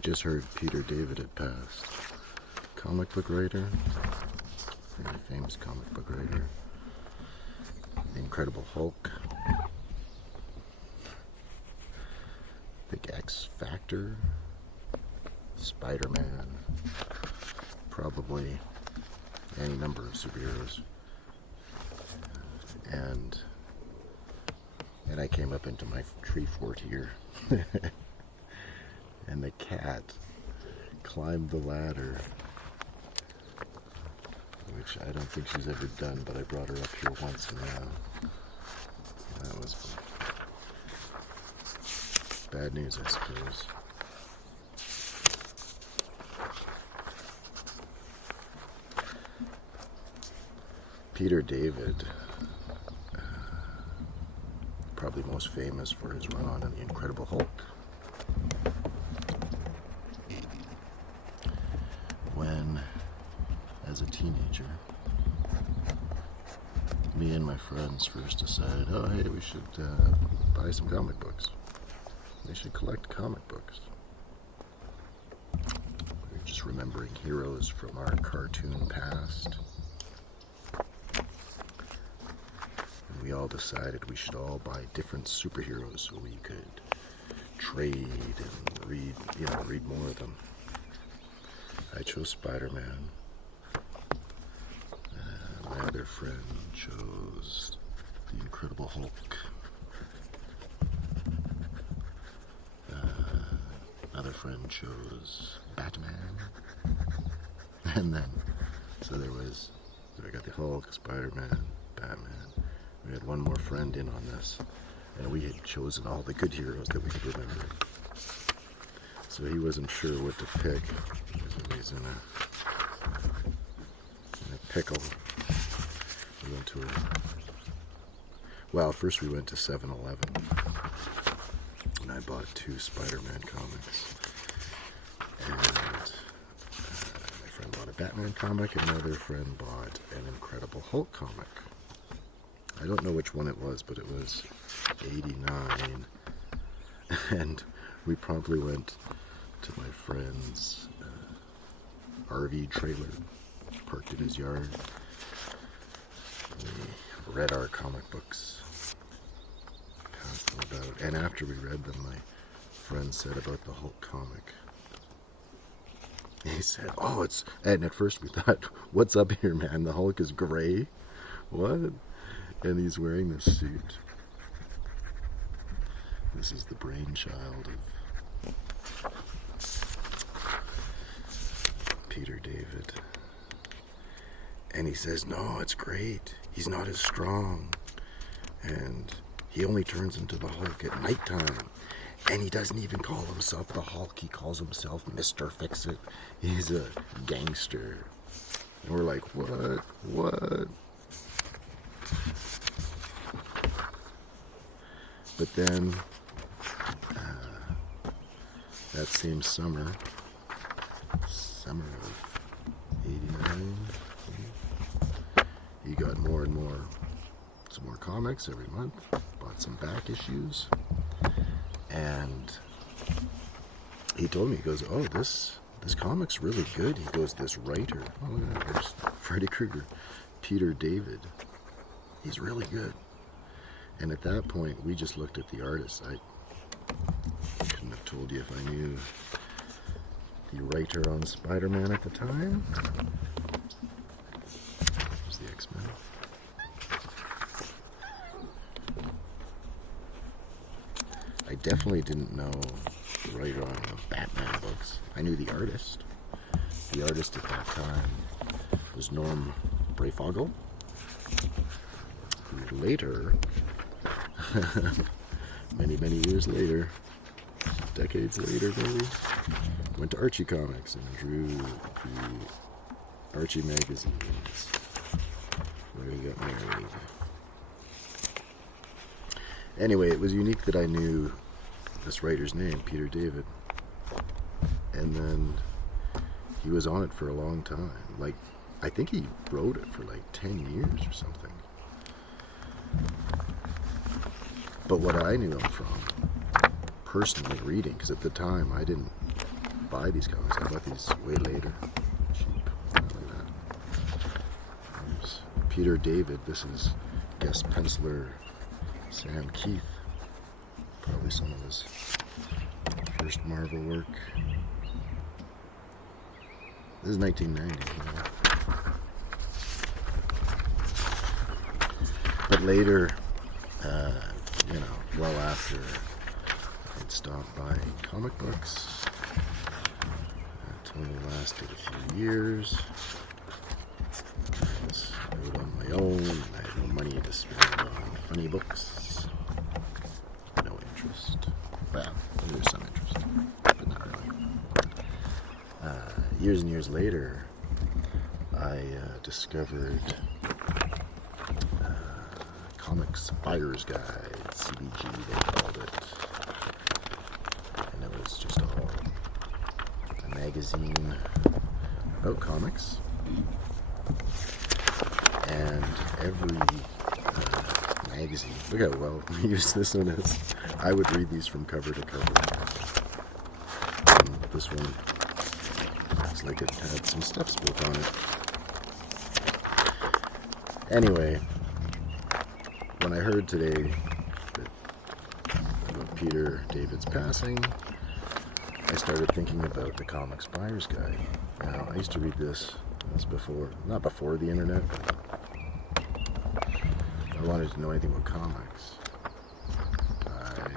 I just heard Peter David had passed. Comic book writer, very famous comic book writer. The Incredible Hulk, Big X Factor, Spider-Man, probably any number of superheroes. And I came up into my tree fort here. And the cat climbed the ladder, which I don't think she's ever done, but I brought her up here once and that was bad news, I suppose. Peter David, probably most famous for his run on The Incredible Hulk. When, as a teenager, me and my friends first decided, oh hey, we should buy some comic books. They should collect comic books. We were just remembering heroes from our cartoon past. And we all decided we should all buy different superheroes so we could trade and read more of them. I chose Spider-Man. My other friend chose The Incredible Hulk. Another friend chose Batman. And then, so I got the Hulk, Spider-Man, Batman. We had one more friend in on this, and we had chosen all the good heroes that we could remember. So he wasn't sure what to pick. He's in a pickle. We went to first we went to 7-Eleven, and I bought 2 Spider-Man comics. And my friend bought a Batman comic, and another friend bought an Incredible Hulk comic. I don't know which one it was, but it was 89. And we promptly went to my friend's RV trailer, parked in his yard. We read our comic books, passed them about, and after we read them, my friend said about the Hulk comic. He said, and at first we thought, what's up here, man? The Hulk is gray? What? And he's wearing this suit. This is the brainchild of Peter David. And he says, no, it's great. He's not as strong. And he only turns into the Hulk at nighttime. And he doesn't even call himself the Hulk. He calls himself Mr. Fix-It. He's a gangster. And we're like, what? But then, that same summer of 89, he got some more comics every month, bought some back issues, and he told me, he goes, oh, this comic's really good. He goes, this writer, oh look at that, there's Freddy Krueger, Peter David, he's really good. And at that point, we just looked at the artist. I couldn't have told you if I knew the writer on Spider-Man at the time. It was the X-Men. I definitely didn't know the writer on the Batman books. I knew the artist. The artist at that time was Norm Breyfogle, who later, many years later, decades later maybe, went to Archie Comics and drew the Archie magazines, where he got married. Anyway, it was unique that I knew this writer's name, Peter David, and then he was on it for a long time. Like, I think he wrote it for like 10 years or something. But what I knew him from, personally reading, because at the time I didn't buy these comics. I bought these way later. Cheap. Look at that. There's Peter David. This is guest penciler Sam Keith. Probably some of his first Marvel work. This is 1990. But later, well after I'd stopped buying comic books, it only lasted a few years. I was out on my own. I had no money to spend on funny books. No interest. Well, there's some interest, but not really. Years and years later, I discovered Comics Buyer's Guide, CBG they called it. And it was just a magazine about comics. And every magazine, look how well used this one is. I would read these from cover to cover. And this one looks like it had some steps built on it. Anyway, when I heard today about Peter David's passing, I started thinking about the Comics Buyer's Guide. Now, I used to read this before, not before the internet, but I wanted to know anything about comics. I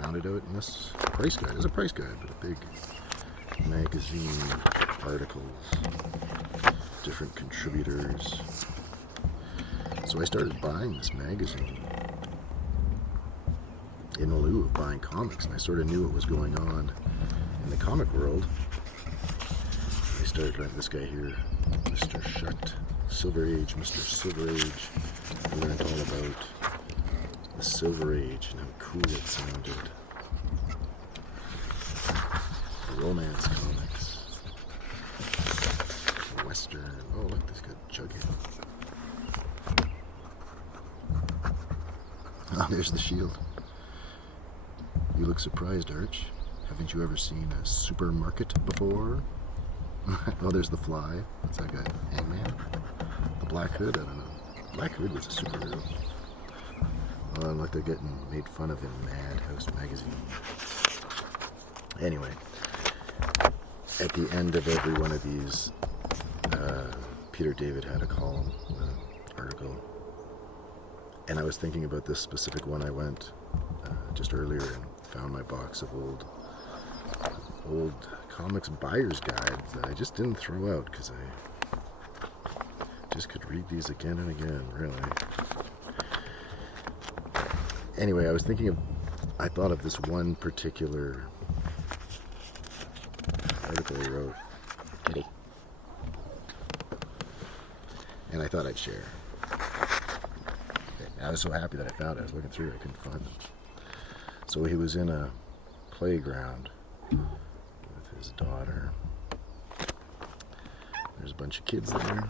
found it out in this price guide. It's a price guide, but a big magazine, articles, different contributors. So I started buying this magazine in lieu of buying comics, and I sort of knew what was going on in the comic world. I started writing this guy here, Mr. Shutt, Silver Age, Mr. Silver Age. I learned all about the Silver Age and how cool it sounded. The romance comics, the Western. Oh, look, this got Jughead. Oh, there's the Shield. You look surprised, Arch. Haven't you ever seen a supermarket before? Oh, there's the Fly. What's that guy? Hangman? The Black Hood? I don't know. Black Hood was a superhero. Oh, look, they're getting made fun of in Madhouse magazine. Anyway, at the end of every one of these, Peter David had a column, an article. And I was thinking about this specific one. I went just earlier and found my box of old Comics Buyer's Guides that I just didn't throw out because I just could read these again and again, really. Anyway, I thought of this one particular article he wrote. Kitty. And I thought I'd share. I was so happy that I found it. I was looking through it. I couldn't find them. So he was in a playground with his daughter. There's a bunch of kids there.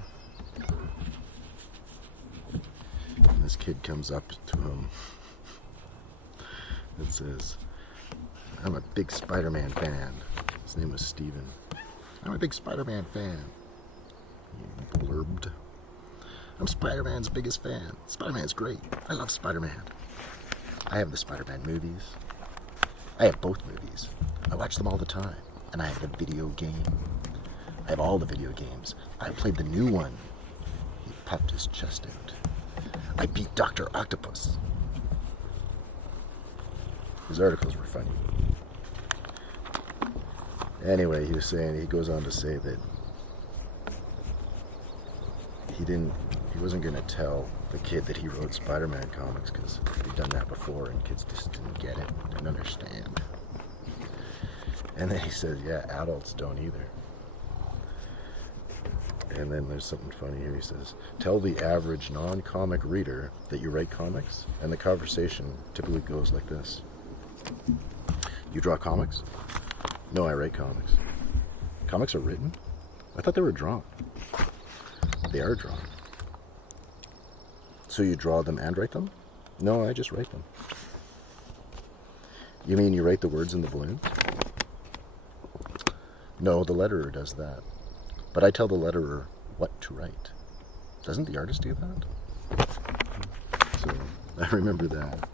And this kid comes up to him and says, "I'm a big Spider-Man fan." His name was Steven. "I'm a big Spider-Man fan." He blurbed. "I'm Spider-Man's biggest fan. Spider-Man's great. I love Spider-Man. I have the Spider-Man movies. I have both movies. I watch them all the time. And I have the video game. I have all the video games. I played the new one." He puffed his chest out. "I beat Dr. Octopus." His articles were funny. Anyway, he goes on to say that he wasn't going to tell the kid that he wrote Spider-Man comics because he'd done that before and kids just didn't get it, didn't understand. And then he says, yeah, adults don't either. And then there's something funny here. He says, "Tell the average non-comic reader that you write comics," and the conversation typically goes like this. "You draw comics?" "No, I write comics." "Comics are written?" "I thought they were drawn." "They are drawn." "So you draw them and write them?" "No, I just write them." "You mean you write the words in the balloons?" No, the letterer does that. But I tell the letterer what to write. Doesn't the artist do that? So I remember that.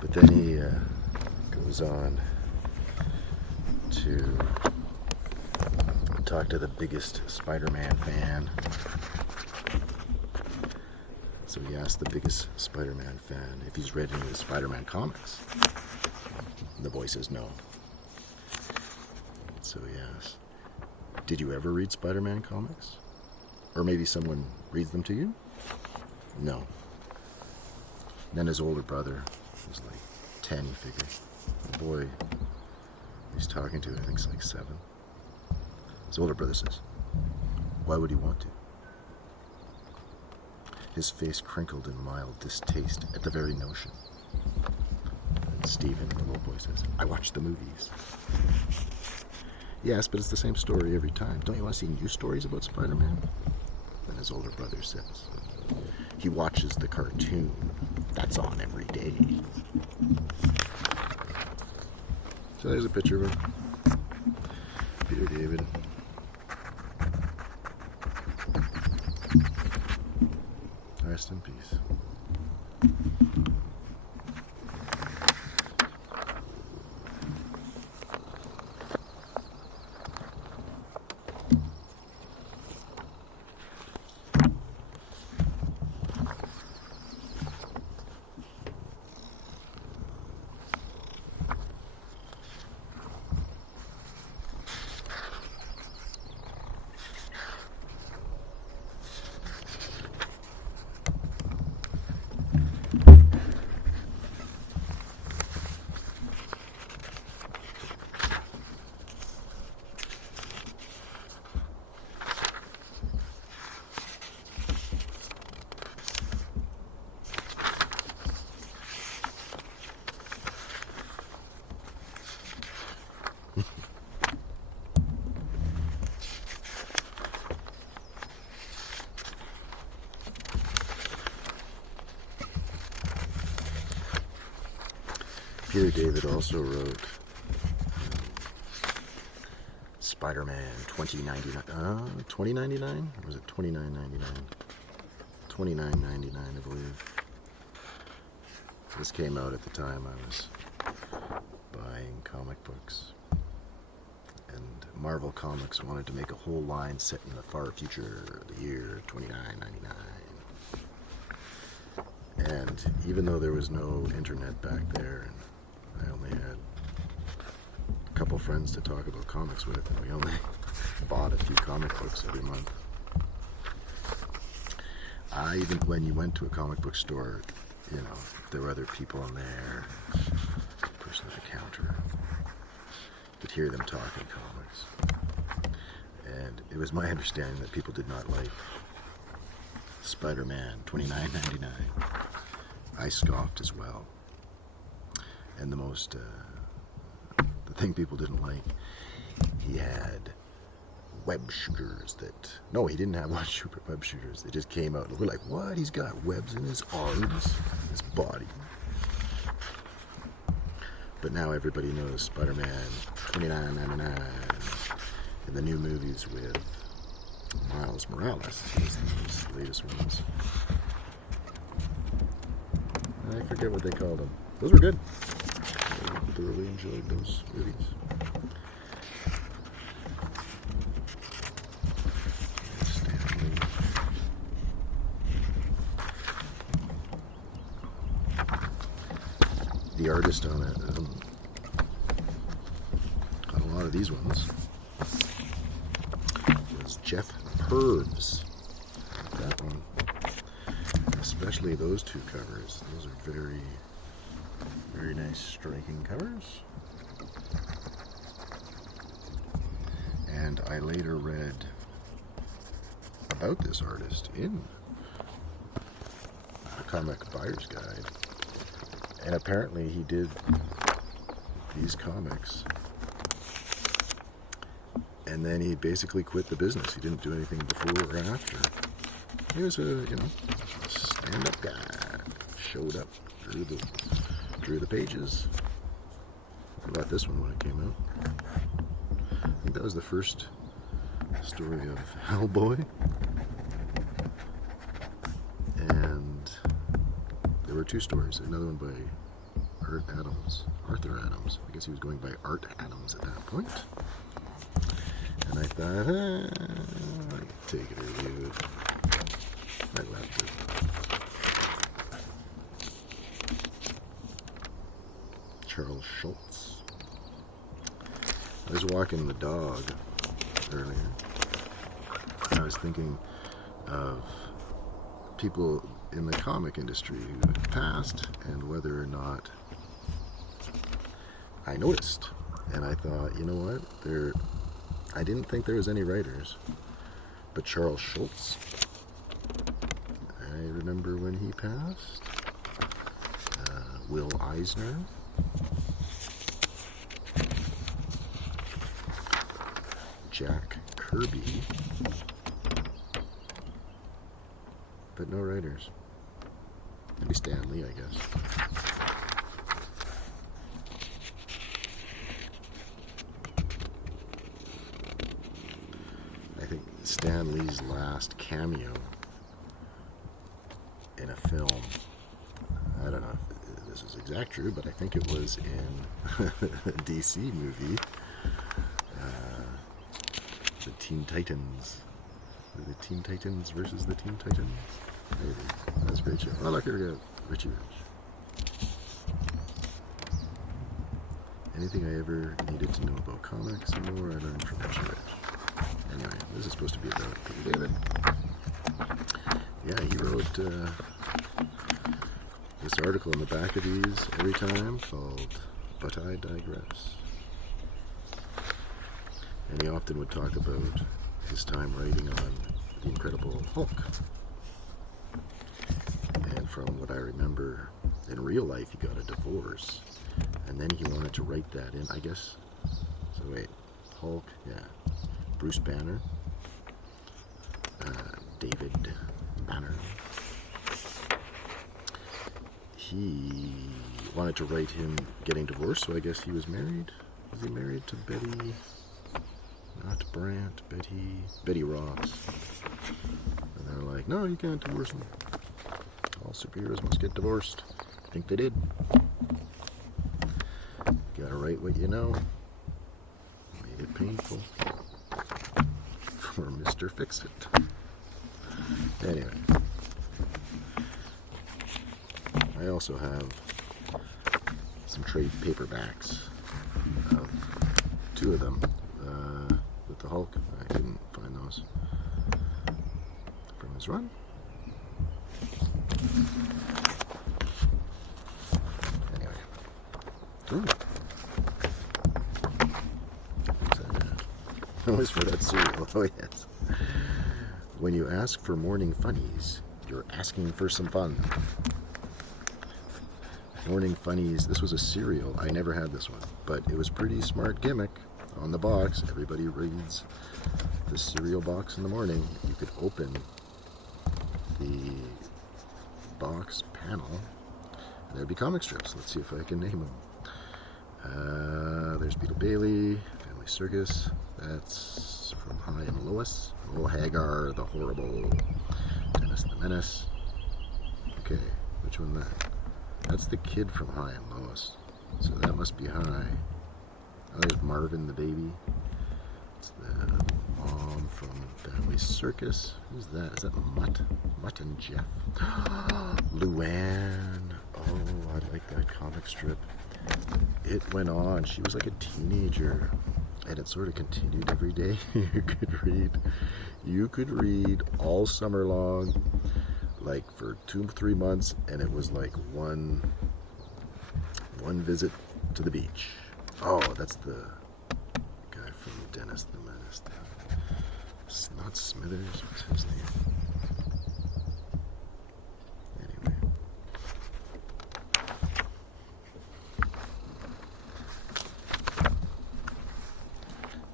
But then he goes on to talk to the biggest Spider-Man fan. So he asked the biggest Spider-Man fan if he's read any of the Spider-Man comics. And the boy says no. So he asks, did you ever read Spider-Man comics? Or maybe someone reads them to you? No. Then his older brother was like 10, he figured. The boy he's talking to, I think, is like 7. His older brother says, why would he want to? His face crinkled in mild distaste at the very notion. And Stephen, the little boy, says, I watch the movies. Yes, but it's the same story every time. Don't you want to see new stories about Spider-Man? Then his older brother says, he watches the cartoon. That's on every day. So there's a picture of him. Peter David. Rest in peace. Peter David also wrote Spider-Man 2099. 2099? Or was it 29.99? 29.99, I believe. This came out at the time I was buying comic books. And Marvel Comics wanted to make a whole line set in the far future, the year 2999. And even though there was no internet back there, and I only had a couple friends to talk about comics with, and we only bought a few comic books every month. Even when you went to a comic book store, you know, if there were other people in there, the person at the counter, you could hear them talking comics. And it was my understanding that people did not like Spider-Man 29.99. I scoffed as well. And the thing people didn't like, he had web shooters that, no, he didn't have web shooters. They just came out and we're like, what? He's got webs in his arms, his body. But now everybody knows Spider-Man 29.99 and the new movies with Miles Morales. These latest ones. I forget what they called them. Those were good. I thoroughly enjoyed those movies. The artist on it, on a lot of these ones, was Jeff Purves. That one. Especially those two covers. Those are very, very nice, striking covers. And I later read about this artist in a Comic Buyer's Guide. And apparently he did these comics. And then he basically quit the business. He didn't do anything before or after. He was a, stand-up guy. Showed up, drew the pages, I bought this one when it came out. I think that was the first story of Hellboy. And there were two stories. Another one by Arthur Adams. I guess he was going by Art Adams at that point. And I thought, I'd take it or leave it. I left it. Charles Schultz. I was walking the dog earlier. And I was thinking of people in the comic industry who had passed and whether or not I noticed. And I thought, you know what? I didn't think there was any writers, but Charles Schultz, I remember when he passed. Will Eisner. Jack Kirby. But no writers. Maybe Stan Lee, I guess. I think Stan Lee's last cameo in a film, I don't know if this is exact true, but I think it was in a DC movie, the Teen Titans. The Teen Titans versus the Teen Titans? Maybe. That's a great show. Oh, look, here we go. Richie Rich. Anything I ever needed to know about comics and more, I learned from Richie Rich. Anyway, this is supposed to be about Peter David. Yeah, he wrote this article in the back of these every time called But I Digress. And he often would talk about his time writing on The Incredible Hulk. And from what I remember, in real life he got a divorce. And then he wanted to write that in, I guess. So wait, Hulk, yeah. Bruce Banner. David Banner. He wanted to write him getting divorced, so I guess he was married. Was he married to Betty? Not Brant, Betty Ross. And they're like, no, you can't divorce them. All superheroes must get divorced. I think they did. You gotta write what you know. Made it painful for Mr. Fix-It. Anyway. I also have some trade paperbacks of two of them. With the Hulk, I didn't find those from his run. Anyway. Ooh. What's that? Always for that cereal. Oh, yes. When you ask for morning funnies, you're asking for some fun. Morning Funnies, this was a cereal. I never had this one, but it was pretty smart gimmick. On the box, everybody reads the cereal box in the morning. You could open the box panel, and there'd be comic strips. Let's see if I can name them. There's Beetle Bailey, Family Circus. That's from High and Lois. Oh, Hagar the Horrible. Dennis the Menace. Okay, which one that? That's the kid from High and Lois. So that must be High. Oh, there's Marvin the baby. It's the mom from Family Circus. Who's that? Is that Mutt and Jeff? Luann. Oh, I like that comic strip. It went on. She was like a teenager. And it sort of continued every day. You could read all summer long, like for 2-3 months, and it was like one visit to the beach. Oh, that's the guy from Dennis the Menace. It's not Smithers. What's his name? Anyway.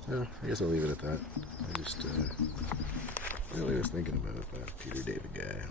So, I guess I'll leave it at that. I just really was thinking about that Peter David guy.